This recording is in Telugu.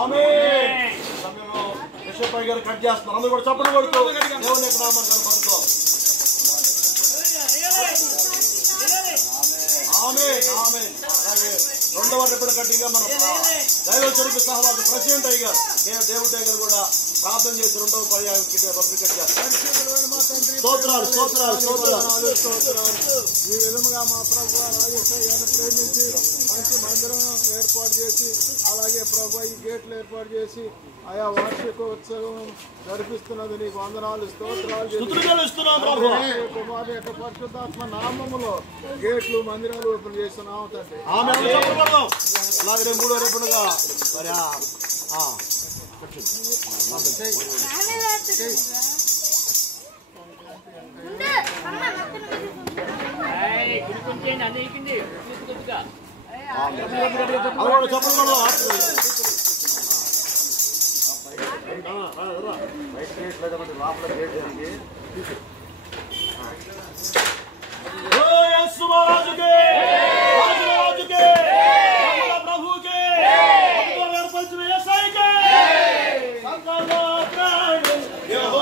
ఆమేన్. సమయంలో యెషయా గారు కట్ చేస్తున్నారు. అందరూ కూడా చప్పట్లు కొడుతూ దేవుని యొక్క నామాన్ని కనపరుస్తూ ఆమేన్ ఆమేన్. అలాగే రెండవ రిపీట్ కట్టిగా మన దైవ చరిత్ర సహవాస ప్రెసిడెంట్ అయ్యారు దేవుడి దగ్గర కూడా ప్రార్థన చేసి రెండవ పర్యాయం పబ్లిక్ చేస్తారు. స్తోత్రాలు స్తోత్రాలు స్తోత్రాలు స్తోత్రాలు. ఈ విధముగా మా ప్రభు రాజేశ్వరిని ప్రేమించి మంచి మందిరం ఏర్పాటు చేసి అలాగే ప్రభు ఈ గేట్లు ఏర్పాటు చేసి ఆయా వార్షికోత్సవం జరిపిస్తున్నది నీకు వందనాలు స్తోత్రాలు. కుమారు యొక్క పరిశుద్ధాత్మ నామములో గేట్లు మందిరాలు ఓపెన్ చేస్తున్నాం తండ్రి. అలాగే మూడో రేపుడుగా మరి చెప్పండి.